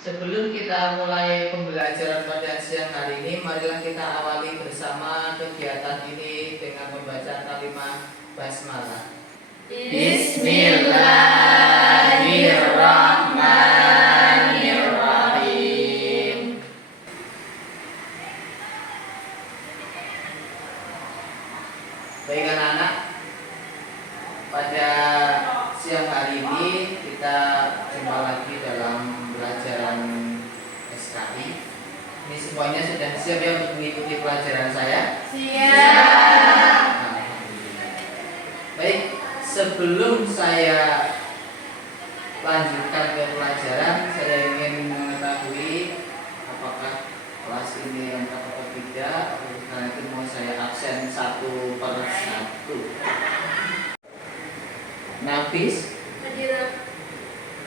Sebelum kita mulai pembelajaran pada siang hari ini, marilah kita awali bersama kegiatan ini dengan membaca kalimat basmalah. Bismillahirrahmanirrahim. Baik anak-anak, pada siang hari ini kita jumpa lagi dalam pelajaran SKI. Ini semuanya sudah siap ya untuk mengikuti pelajaran saya? Siap. Baik, sebelum saya lanjutkan ke pelajaran, saya ingin mengetahui apakah kelas ini lengkap atau tidak. Karena itu mau saya absen satu per satu. Nafis, Hadirah.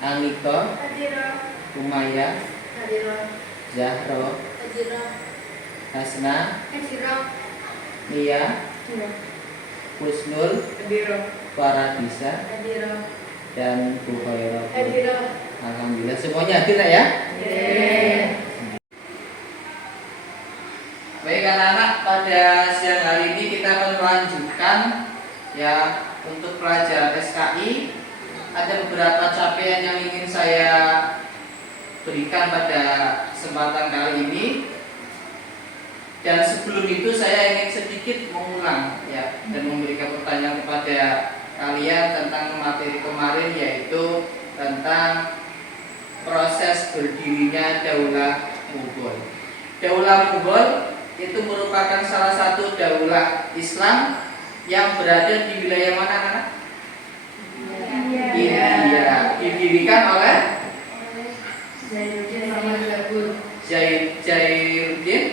Aniko, Hadirah. Umaya, Hadirah. Zahro, Hadirah. Hasna, Hadirah. Nia, Husnul, Hadirah. Paradisa, Hadirah. dan Bu Khairah. Hadirah. Alhamdulillah semuanya hadir ya. Baik anak-anak, pada siang hari ini kita akan melanjutkan ya untuk pelajaran SKI. Ada beberapa capaian yang ingin saya berikan pada kesempatan kali ini. Dan sebelum itu saya ingin sedikit mengulang ya dan memberikan pertanyaan kepada kalian tentang materi kemarin, yaitu tentang proses berdirinya Daulah Mughal. Daulah Mughal itu merupakan salah satu daulah Islam yang berada di wilayah mana anak? India. Didirikan oleh Zainuddin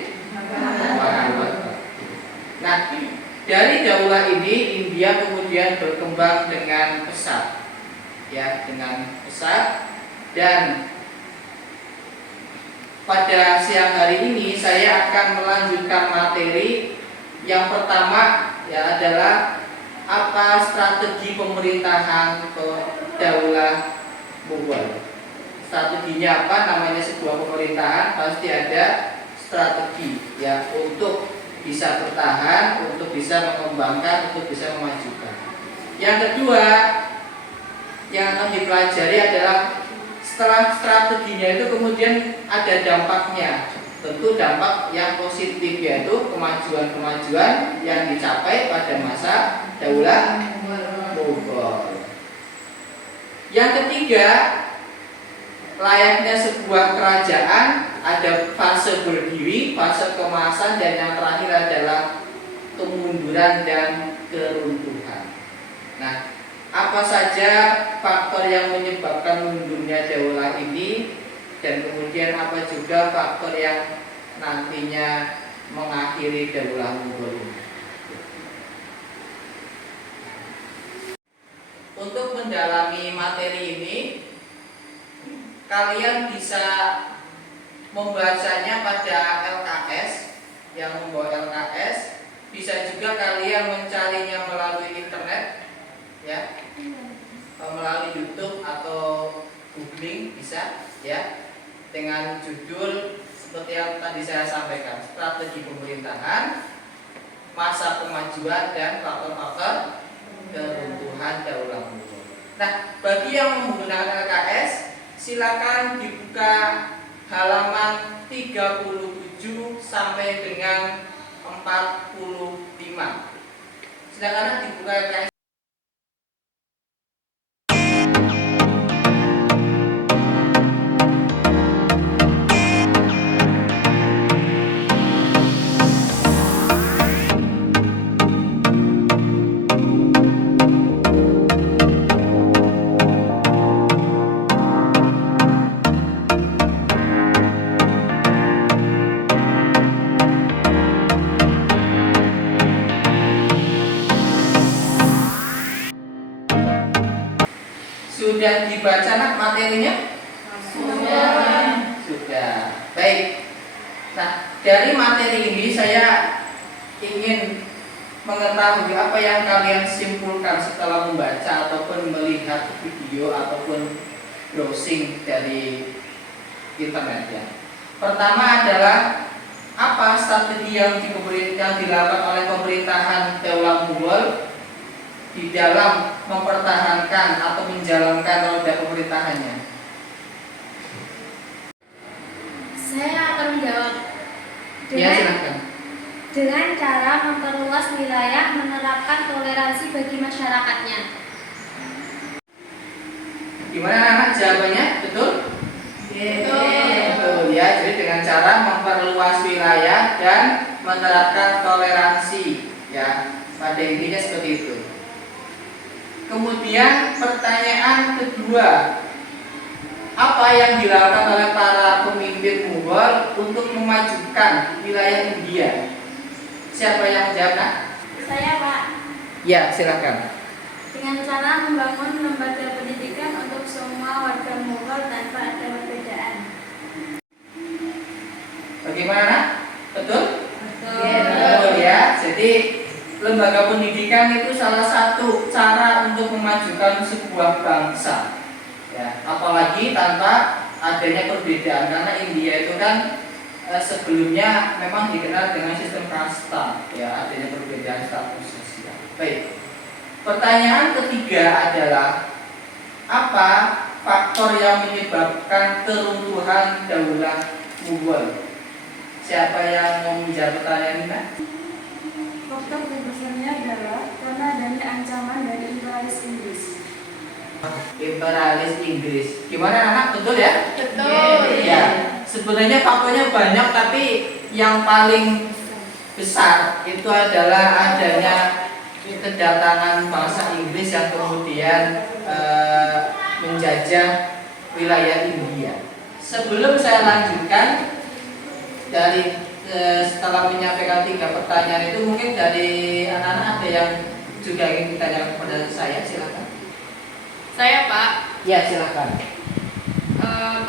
Muhammad. Nah, dari daulah ini India kemudian berkembang dengan pesat, ya, dengan pesat. Dan pada siang hari ini saya akan melanjutkan materi yang pertama, ya, adalah apa strategi pemerintahan ke Daulah Mughal. Strateginya apa? Namanya sebuah pemerintahan pasti ada strategi, ya, untuk bisa bertahan, untuk bisa mengembangkan, untuk bisa memajukan. Yang kedua yang akan dipelajari adalah setelah strateginya itu kemudian ada dampaknya. Tentu dampak yang positif, yaitu kemajuan-kemajuan yang dicapai pada masa Daulah Mughal. Yang ketiga, layaknya sebuah kerajaan ada fase berdiri, fase kemasan, dan yang terakhir adalah kemunduran dan keruntuhan. Nah, apa saja faktor yang menyebabkan mundurnya daulah ini, dan kemudian apa juga faktor yang nantinya mengakhiri Daulah Mughal ini. Untuk mendalami materi ini, kalian bisa membacanya pada LKS, yang membawa LKS. Bisa juga kalian mencarinya melalui internet, ya, melalui YouTube atau googling bisa, ya, dengan judul seperti yang tadi saya sampaikan: strategi pemerintahan, masa kemajuan, dan faktor-faktor keruntuhan Daulah Mughal. Nah, bagi yang menggunakan LKS, silakan dibuka halaman 37 sampai dengan 45. Silakan dibuka LKS. Sudah dibaca nak materinya? Sudah. Baik. Nah, dari materi ini saya ingin mengetahui apa yang kalian simpulkan setelah membaca ataupun melihat video ataupun browsing dari internet ya. Pertama adalah apa strategi yang dilakukan oleh pemerintahan Daulah Mughal di dalam mempertahankan atau menjalankan roda pemerintahannya. Saya akan menjawab Ya, silakan. dengan cara memperluas wilayah, menerapkan toleransi bagi masyarakatnya. Gimana anak jawabannya? Betul? Betul ya. Jadi dengan cara memperluas wilayah dan menerapkan toleransi ya. Pada intinya seperti itu. Kemudian pertanyaan kedua, apa yang dilakukan oleh para pemimpin Mughal untuk memajukan wilayah India? Siapa yang menjawab, Nak? Saya, Pak, Ya, silakan. dengan cara membangun lembaga pendidikan untuk semua warga Mughal tanpa ada perbedaan. Bagaimana, Nak? Betul? Betul. Betul ya. Jadi lembaga pendidikan itu salah satu cara untuk memajukan sebuah bangsa. Ya, apalagi tanpa adanya perbedaan karena India itu kan sebelumnya memang dikenal dengan sistem kasta, ya adanya perbedaan status sosial. Baik. Pertanyaan ketiga adalah apa faktor yang menyebabkan keruntuhan Daulah Mughal? Siapa yang mau menjawab pertanyaan ini? Faktor terbesarnya adalah karena adanya ancaman dari imperialis Inggris. Imperialis Inggris. Gimana anak? Betul ya? Betul. Ya. Sebenarnya faktornya banyak tapi yang paling besar itu adalah adanya kedatangan bangsa Inggris yang kemudian menjajah wilayah India. Sebelum saya lanjutkan dari setelah menyampaikan 3 pertanyaan itu mungkin dari anak-anak ada yang juga ingin ditanyakan kepada saya, silakan. Saya, Pak, Ya, silakan.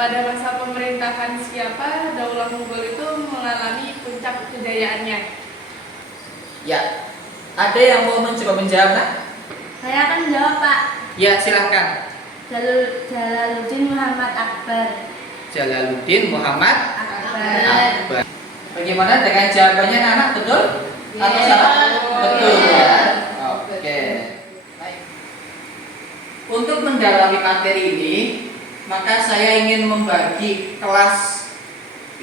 pada masa pemerintahan siapa Daulah Mughal itu mengalami puncak kejayaannya? Ya. Ada yang mau mencoba menjawab, Nak? Saya akan menjawab, Pak. Ya, silakan. Jalaluddin Muhammad Akbar. Jalaluddin Muhammad Akbar. Akbar. Bagaimana dengan jawabannya, anak? Betul? Atau Iya. salah? Betul ya. Betul. Oke. Baik. Untuk mendalami materi ini, maka saya ingin membagi kelas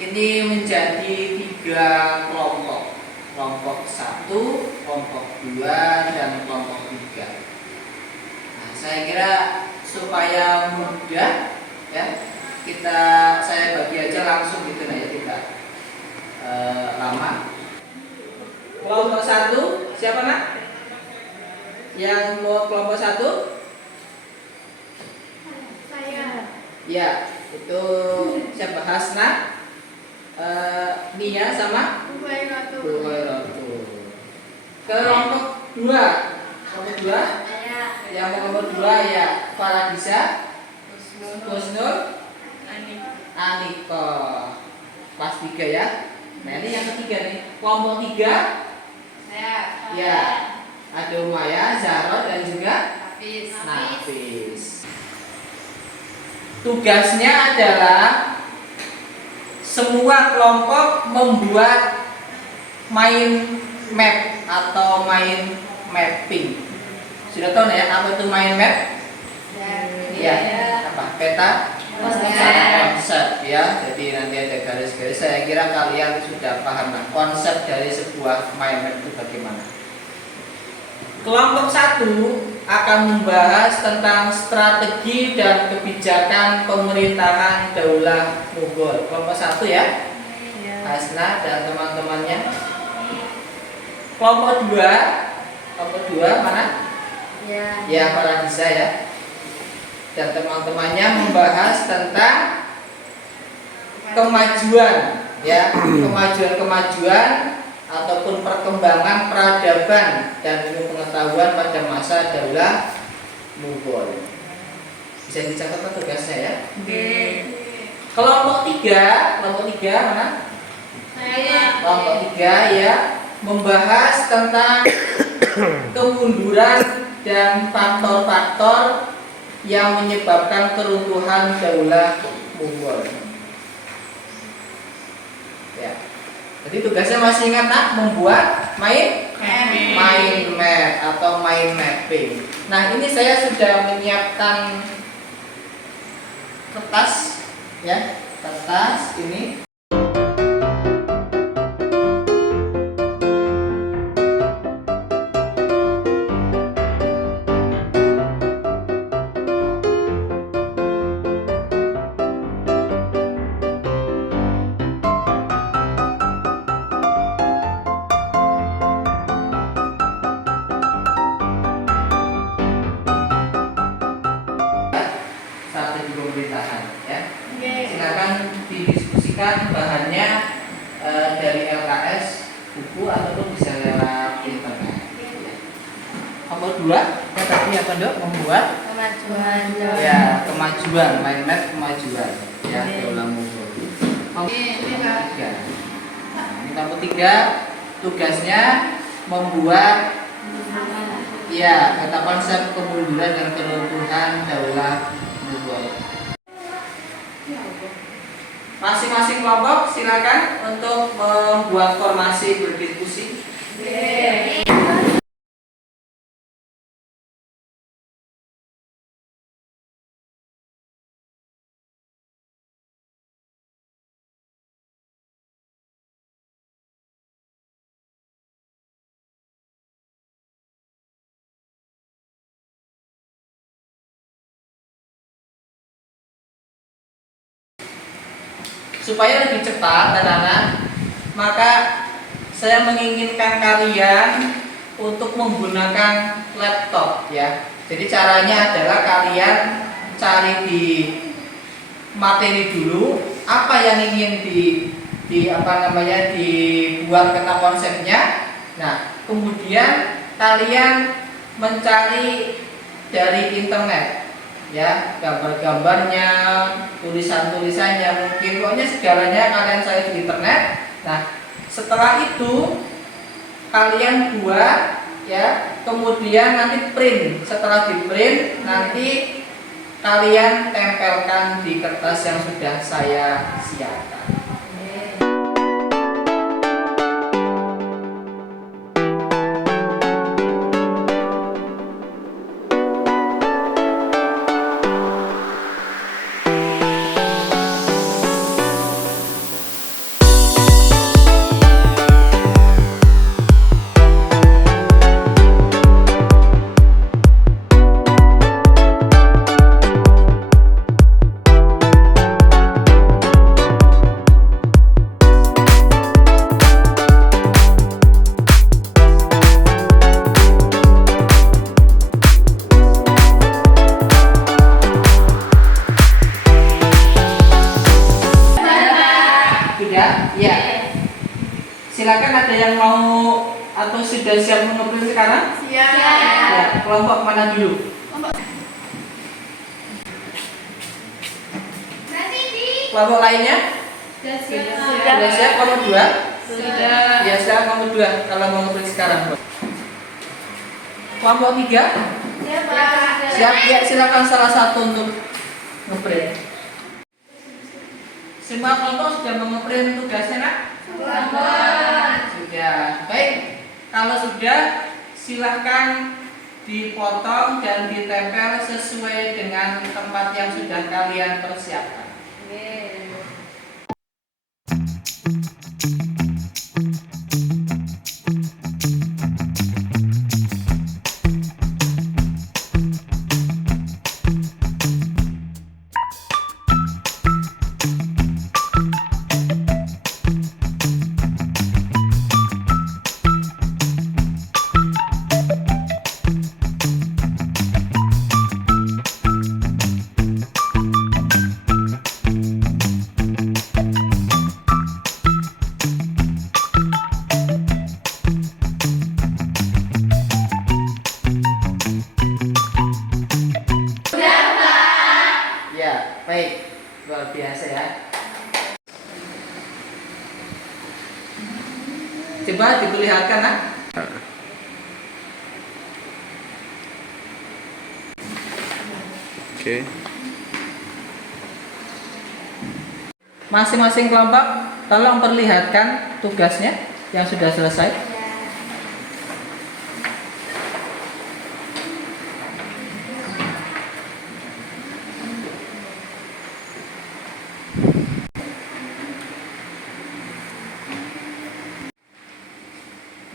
ini menjadi 3 kelompok. Kelompok 1, kelompok 2, dan kelompok 3. Nah, saya kira supaya mudah ya, saya bagi aja langsung gitu, nah ya, tidak lama. Kelompok 1, siapa, Nak? Yang mau kelompok 1? Saya. Ya, itu siapa? Hasna, Nia sama Huwairatu. Bu Khairatu. Kelompok 2. Kelompok 2 Saya. yang kelompok 2 ya Faradisa, Husnul, Aniko. Pas 3 ya. Nah, ini yang ketiga nih. Kelompok 3 Saya, ya ada Umaya, Zahra dan juga Hafiz. Nafis. Tugasnya adalah semua kelompok membuat mind map atau mind mapping. Sudah tahu ya apa itu mind map? Ya, apa? Peta konsep ya. Jadi nanti ada garis-garis. Saya kira kalian sudah paham lah konsep dari sebuah mind map itu bagaimana. Kelompok 1 akan membahas tentang strategi dan kebijakan pemerintahan Daulah Mughal. Kelompok 1 ya, Hasna dan teman-temannya. Kelompok 2 mana? Ya, Faradisa ya. Dan teman-temannya membahas tentang kemajuan ya, kemajuan ataupun perkembangan peradaban dan ilmu pengetahuan pada masa Daulah Mughal. Bisa dicatat Pak tugasnya ya. Kelompok 3 mana? Saya. Kelompok 3 ya, membahas tentang kemunduran dan faktor-faktor yang menyebabkan keruntuhan Daulah Mughal. Jadi tugasnya masih ingat nak, membuat mind map atau mind mapping. Nah, ini saya sudah menyiapkan kertas ya, kertas ini. Strategi pemerintahan ya. Silakan didiskusikan bahannya dari LKS, buku ataupun bisa lewat internet. Nomor 2 yang tadi apa dok? Membuat Kemajuan. ya kemajuan, mind map kemajuan ya Daulah Mughal. Nomor Ini 3. Kak. Nah, ini nomor 3 tugasnya membuat ya kata konsep kemunduran dan keruntuhan Daulah Mughal. Masing-masing kelompok silakan untuk membuat formasi berdiskusi. Supaya lebih cepat anak-anak, maka saya menginginkan kalian untuk menggunakan laptop ya. Jadi caranya adalah kalian cari di materi dulu apa yang ingin dibuat kena konsepnya. Nah, kemudian kalian mencari dari internet ya, gambar-gambarnya, tulisan-tulisannya, mungkin pokoknya segalanya kalian cari di internet. Nah, setelah itu kalian buat ya, kemudian nanti print. Setelah di print nanti kalian tempelkan di kertas yang sudah saya siapkan. Ya, silakan ada yang mau atau sudah siap mengeprint sekarang? Siap. Ya, kelompok mana dulu? Kelompok lainnya? Sudah siap kelompok 2? Sudah. Ya, silakan kelompok 2 kalau mau ngeprint sekarang. Kelompok 3? Siap, ya silakan salah satu untuk ngeprint. Semua kelompok sudah mengeprint tugasnya nak? Sudah. Baik, kalau sudah silahkan dipotong dan ditempel sesuai dengan tempat yang sudah kalian persiapkan. Baik, luar biasa ya. Coba diperlihatkan nak. Oke. Masing-masing kelompok tolong perlihatkan tugasnya yang sudah selesai?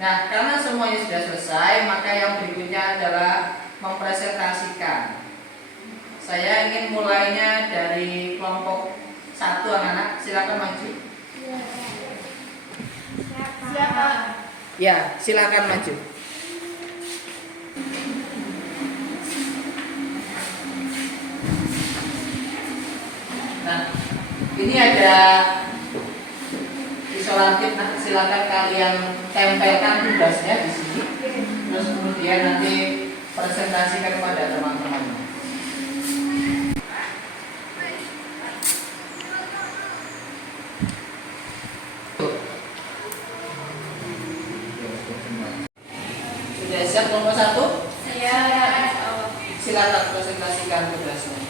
Nah, karena semuanya sudah selesai, maka yang berikutnya adalah mempresentasikan. Saya ingin mulainya dari kelompok 1 anak-anak, silakan maju. Siapa? Ya, silakan maju. Nah, ini ada isolatif. Nah, silakan kalian tempelkan tugasnya di sini. Terus kemudian nanti presentasikan kepada teman-teman. Sudah siap kelompok 1? Saya. Silakan presentasikan tugasnya.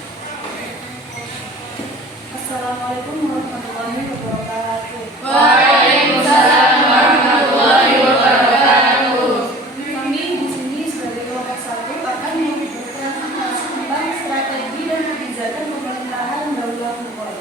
Assalamualaikum warahmatullahi wabarakatuh. Waalaikumsalam warahmatullahi wabarakatuh. Kami di sini sebagai kelompok 1 akan memberikan tentang strategi dan kebijakan pemerintahan Daulah Mughal.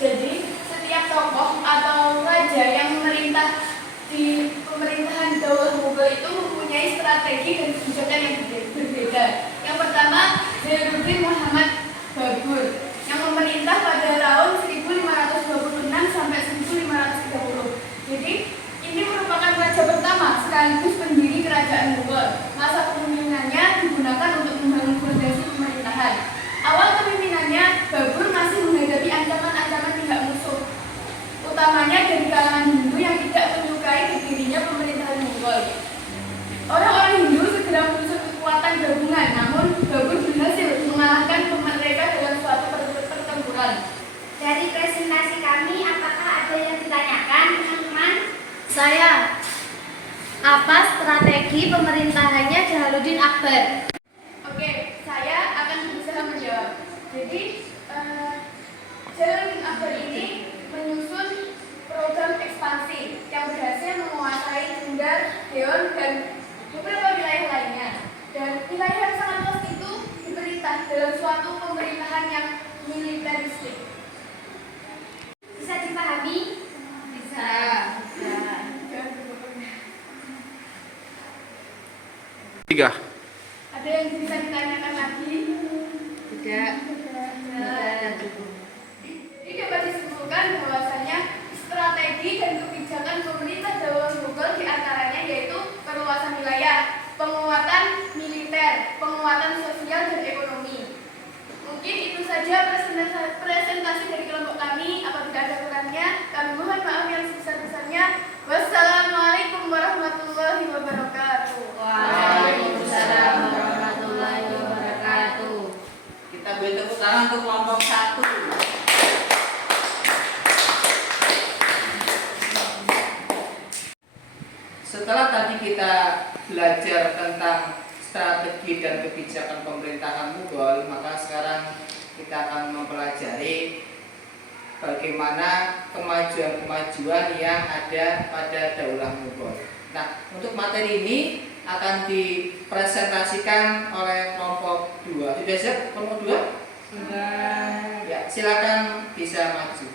Jadi, setiap tokoh atau raja yang memerintah di pemerintahan Daulah Mughal itu mempunyai strategi dan kebijakan yang berbeda. Yang pertama, Zainuddin Muhammad Babur yang memerintah pada tahun 1526 sampai 1530. Jadi, ini merupakan raja pertama sekaligus pendiri kerajaan Mughal. Masa kepemimpinannya digunakan untuk membangun fondasi pemerintahan. Awal kepemimpinannya, Babur masih menghadapi ancaman-ancaman pihak musuh, utamanya dari kalangan Hindu yang tidak menyukai berdirinya pemerintahan Mughal. Orang-orang Hindu segera menyusun kekuatan gabungan, namun Babur berhasil mengalahkan mereka dalam suatu pertempuran. Dari presentasi kami, apakah ada yang ditanyakan, teman-teman? Saya. Apa strategi pemerintahannya Jalaluddin Akbar? Oke, saya akan berusaha menjawab. Jadi, Jalaluddin Akbar ini menyusun program ekspansi yang berhasil menguasai Sunda, Deon, dan beberapa wilayah lainnya. Dan wilayah yang sangat luas itu diperintah dalam suatu pemerintahan yang militeristik. Bisa dipahami? Bisa. Tiga. Ada yang bisa ditanyakan lagi? Tidak. Ini dapat disimpulkan bahwasanya strategi dan kebijakan pemerintah Daulah Mughal diantaranya yaitu perluasan wilayah, penguatan militer, penguatan sosial dan ekonomi. Mungkin itu saja presentasi dari kelompok kami. Apabila ada kurangnya, kami mohon maaf yang sebesar-besarnya. Wassalamualaikum warahmatullahi wabarakatuh. Waalaikumsalam warahmatullahi wabarakatuh. Kita beri tepuk tangan untuk kelompok 1. Setelah tadi kita belajar tentang strategi dan kebijakan pemerintahan Mughal, maka sekarang kita akan mempelajari bagaimana kemajuan-kemajuan yang ada pada Daulah Mughal. Nah, untuk materi ini akan dipresentasikan oleh kelompok 2. Sudah siap kelompok 2? Sudah. Ya, silakan bisa maju.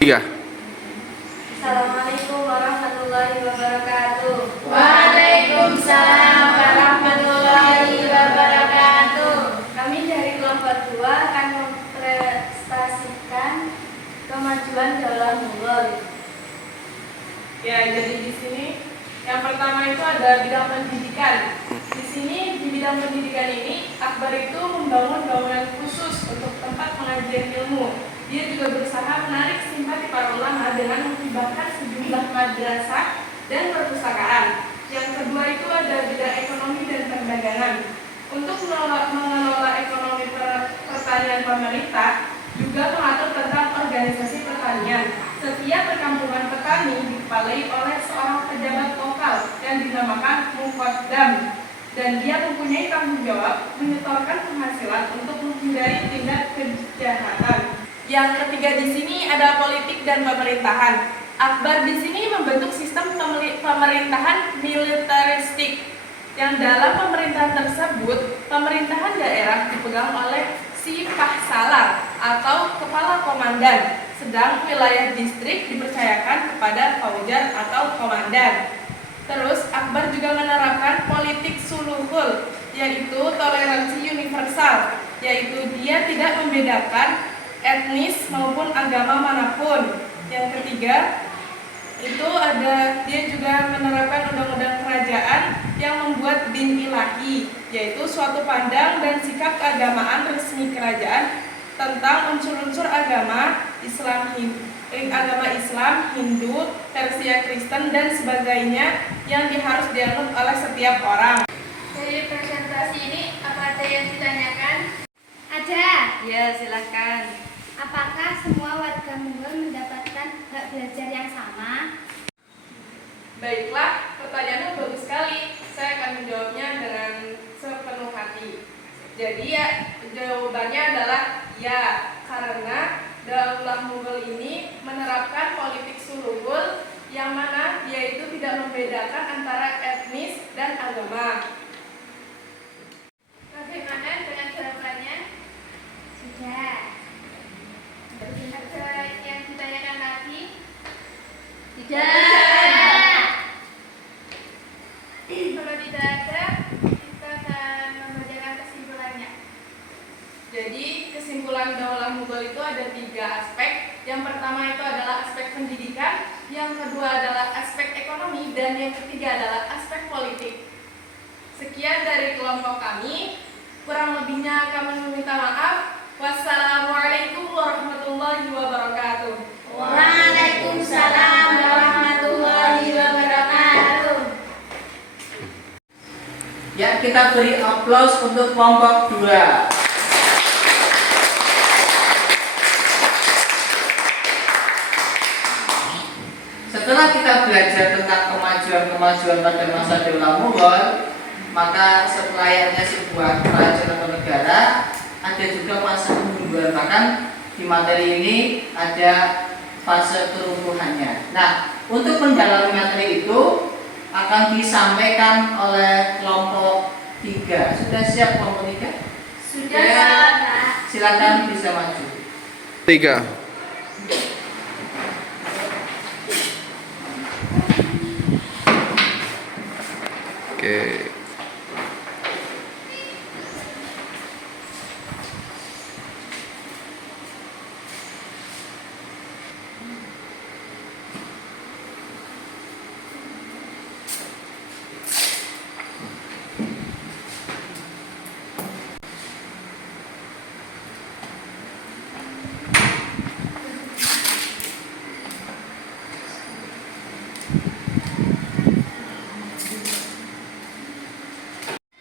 Tiga. Assalamualaikum warahmatullahi wabarakatuh. Waalaikumsalam warahmatullahi wabarakatuh. Kami dari kelompok 2 akan mempresentasikan kemajuan Daulah Mughal. Ya, jadi di sini yang pertama itu ada bidang pendidikan. Di sini di bidang pendidikan ini Akbar itu membangun bangunan khusus untuk tempat pengajian ilmu. Dia juga berusaha menarik simpati para ulama dengan menghibahkan sejumlah madrasah dan perpustakaan. Yang kedua itu ada bidang ekonomi dan perdagangan. Untuk mengelola ekonomi pertanian pemerintah juga mengatur tentang organisasi pertanian. Setiap perkampungan petani dikepalai oleh seorang pejabat lokal yang dinamakan muqaddam, dan dia mempunyai tanggung jawab menyetorkan penghasilan untuk menghindari tindak kejahatan. Yang ketiga di sini ada politik dan pemerintahan. Akbar di sini membentuk sistem pemerintahan militeristik, yang dalam pemerintahan tersebut pemerintahan daerah dipegang oleh si Pahsalar atau kepala komandan, sedang wilayah distrik dipercayakan kepada faujar atau komandan. Terus Akbar juga menerapkan politik suluhul, yaitu toleransi universal, yaitu dia tidak membedakan etnis maupun agama manapun. Yang ketiga itu ada dia juga menerapkan undang-undang kerajaan yang membuat din ilahi, yaitu suatu pandang dan sikap keagamaan resmi kerajaan tentang unsur-unsur agama Islam, Hindu, Persia, Kristen dan sebagainya yang harus dianut oleh setiap orang. Dari presentasi ini apa ada yang ditanyakan? Ada. Ya, silakan. Apakah semua warga Mughal mendapatkan hak belajar yang sama? Baiklah, pertanyaannya bagus sekali. Saya akan menjawabnya dengan sepenuh hati. Jadi ya, jawabannya adalah ya, karena Daulah Mughal ini menerapkan politik suluhul yang mana dia itu tidak membedakan antara etnis dan agama. Bagaimana dengan jawabannya? Sudah. Ada yang ditanyakan lagi? Tidak. Kalau tidak ada, kita akan membacakan kesimpulannya. Jadi kesimpulan Daulah Mughal itu ada 3 aspek. Yang pertama itu adalah aspek pendidikan, yang kedua adalah aspek ekonomi, dan yang ketiga adalah aspek politik. Sekian dari kelompok kami. Kurang lebihnya kami meminta maaf. Wassalamualaikum warahmatullahi wabarakatuh. Waalaikumsalam warahmatullahi wabarakatuh. Ya, kita beri aplaus untuk kelompok 2. Setelah kita belajar tentang kemajuan-kemajuan pada masa Daulah Mughal, maka selayaknya sebuah kerajaan atau negara ada juga fase kemunduran. Bahkan di materi ini ada fase keruntuhannya. Nah, untuk mendalami materi itu akan disampaikan oleh kelompok 3. Sudah siap kelompok 3? Sudah, Pak. Silakan bisa maju. 3. Oke.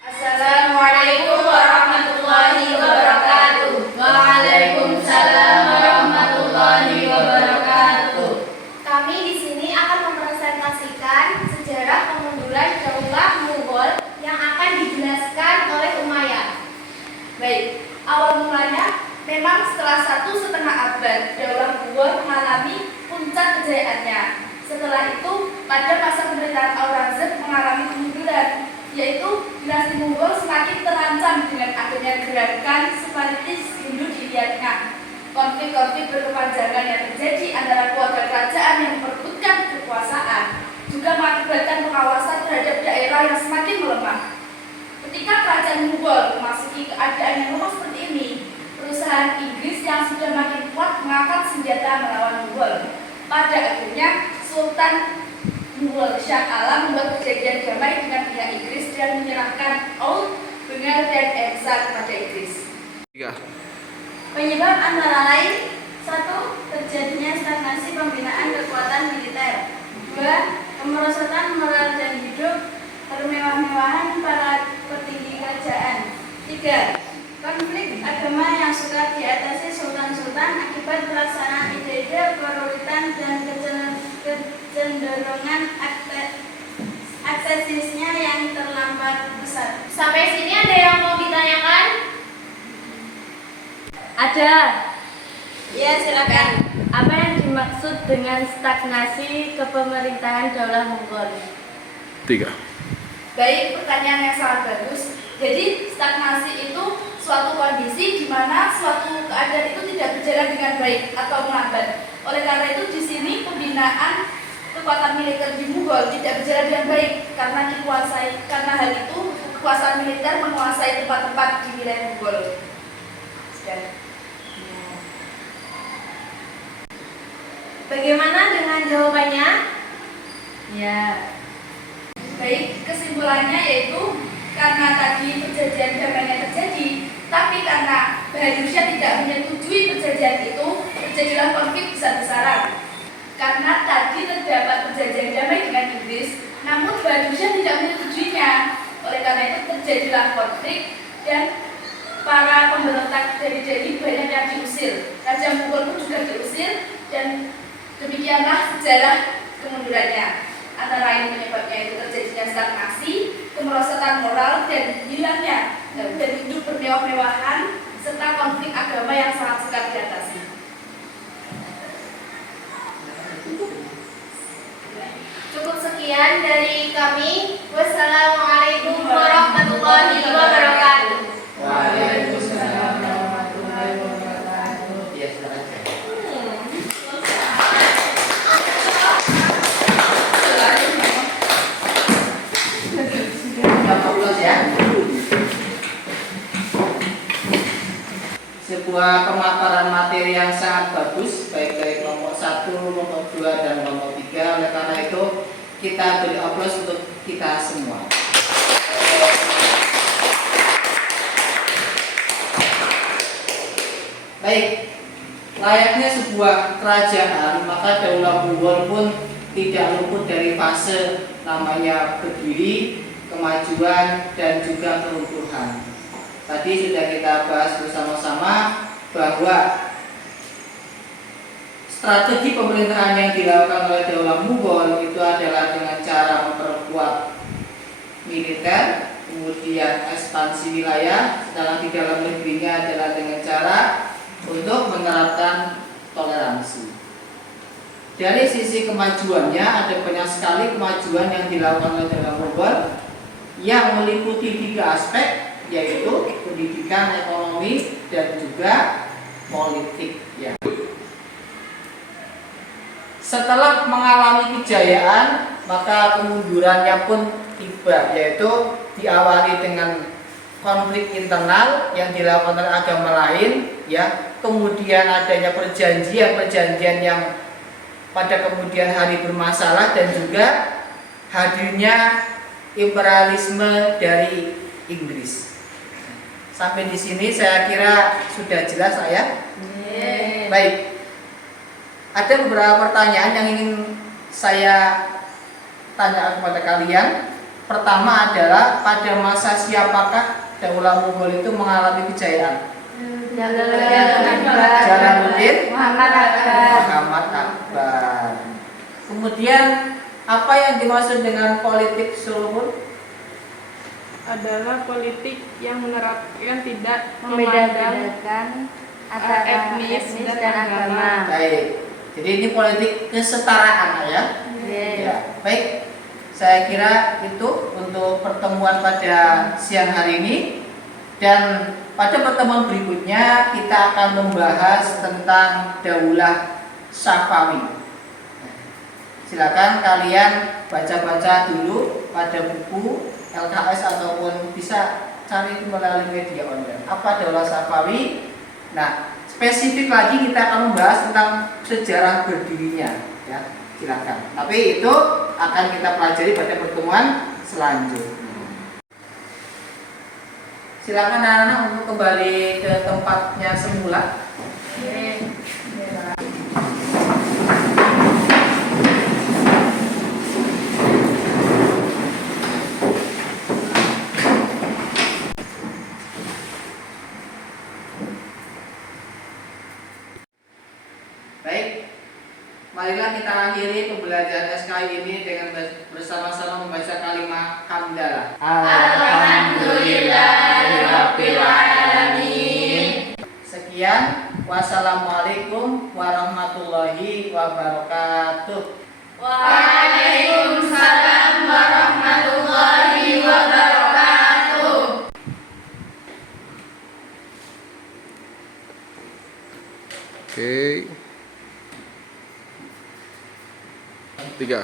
Assalamualaikum warahmatullahi wabarakatuh. Waalaikumsalam warahmatullahi wabarakatuh. Kami di sini akan mempresentasikan sejarah kemunduran Daulah Mughal yang akan dijelaskan oleh Umayyah. Baik, awal mulanya memang setelah 1,5 abad Daulah Mughal mengalami puncak kejayaannya. Setelah itu, pada masa pemerintahan Aurangzeb mengalami kemunduran, yaitu dinasti Mughal semakin terancam dengan adanya gerakan separatis Hindu di Vietnam. Konflik-konflik berkepanjangan yang terjadi antara keluarga kerajaan yang memperebutkan kekuasaan juga mengakibatkan pengawasan terhadap daerah yang semakin melemah. Ketika kerajaan Mughal memasuki keadaan yang lemah seperti ini, perusahaan Inggris yang sudah makin kuat mengangkat senjata melawan Mughal. Pada akhirnya, Sultan Mughal Shah Alam membuat perjanjian damai dengan pihak Inggris dan menyerahkan Oud benar dan eksak pada Inggris. 3. Penyebab antara lain: 1. Terjadinya stagnasi pembinaan kekuatan militer. 2. Kemerosotan moral dan hidup, permewah-mewahan para petinggi kerajaan. 3. Konflik agama yang suka diatasi sultan-sultan akibat pelaksanaan ide-ide pluralitas dan kecenderungan aksesisnya yang terlampau besar. Sampai sini ada yang mau ditanyakan? Ada. Ya, silakan. Apa yang dimaksud dengan stagnasi kepemerintahan Daulah Monggol? 3. Baik, pertanyaan yang sangat bagus. Jadi stagnasi itu suatu kondisi di mana suatu keadaan itu tidak berjalan dengan baik atau melambat. Oleh karena itu di sini pembinaan kekuatan militer di Mughal tidak berjalan dengan baik karena hal itu kekuasaan militer menguasai tempat-tempat di wilayah Mughal. Sekian. Bagaimana dengan jawabannya? Ya. Baik, kesimpulannya yaitu karena tadi perjanjian damainya terjadi, tapi karena Bahadur Shah tidak menyetujui perjanjian itu, terjadilah konflik besar-besaran. Karena tadi terdapat perjanjian damai dengan Inggris, namun Bahadur Shah tidak menyetujuinya. Oleh karena itu terjadilah konflik dan para pemberontak dari Delhi banyak yang diusir. Raja Mughal pun juga diusir dan demikianlah sejarah kemundurannya. Antara lain penyebabnya itu terjadinya stagnasi, kemerosotan moral dan hilangnya dan hidup bermewah-mewahan serta konflik agama yang sangat sukar diatasi. Cukup sekian dari kami. Wassalamualaikum warahmatullahi wabarakatuh. Waalaikumsalam warahmatullahi wabarakatuh. Ya, silakan. Ya. Sebuah pemaparan materi yang sangat bagus baik dari kelompok 1, kelompok 2 dan kelompok 3. Oleh karena itu kita beri aplaus untuk kita semua. Baik, layaknya sebuah kerajaan, maka Daulah Mughal pun tidak luput dari fase namanya berdiri, kemajuan, dan juga keruntuhan. Tadi sudah kita bahas bersama-sama bahwa strategi pemerintahan yang dilakukan oleh Daulah Mughal itu adalah dengan cara memperkuat militer, kemudian ekspansi wilayah, sedangkan di dalam negerinya adalah dengan cara untuk menerapkan toleransi. Dari sisi kemajuannya ada banyak sekali kemajuan yang dilakukan oleh Daulah Mughal yang meliputi 3 aspek, yaitu pendidikan, ekonomi, dan juga politik. Ya. Setelah mengalami kejayaan, maka kemundurannya pun tiba, yaitu diawali dengan konflik internal yang dilakukan oleh agama lain, ya. Kemudian adanya perjanjian yang pada kemudian hari bermasalah, dan juga hadirnya imperialisme dari Inggris. Sampai di sini saya kira sudah jelas ya. Baik. Ada beberapa pertanyaan yang ingin saya tanya kepada kalian. Pertama adalah pada masa siapakah Daulah Mughal itu mengalami kejayaan? Jalaluddin Muhammad Akbar. Kemudian apa yang dimaksud dengan politik sulhun? Adalah politik yang menerapkan tidak memandang Membedakan antara etnis dan agama. Baik. Jadi ini politik kesetaraan ya. Ya. Baik. Saya kira itu untuk pertemuan pada siang hari ini, dan pada pertemuan berikutnya kita akan membahas tentang Daulah Safawi. Silakan kalian baca-baca dulu pada buku LKS ataupun bisa cari melalui media online. Apa Daulah Safawi? Nah, spesifik lagi kita akan membahas tentang sejarah berdirinya, ya. Silakan. Tapi itu akan kita pelajari pada pertemuan selanjutnya. Silakan anak-anak untuk kembali ke tempatnya semula. Baik, marilah kita akhiri pembelajaran SKI ini dengan bersama-sama membaca kalimat hamdalah. Alhamdulillahirabbil alamin. Sekian, wassalamualaikum warahmatullahi wabarakatuh. Waalaikumsalam warahmatullahi wabarakatuh. Oke. 3.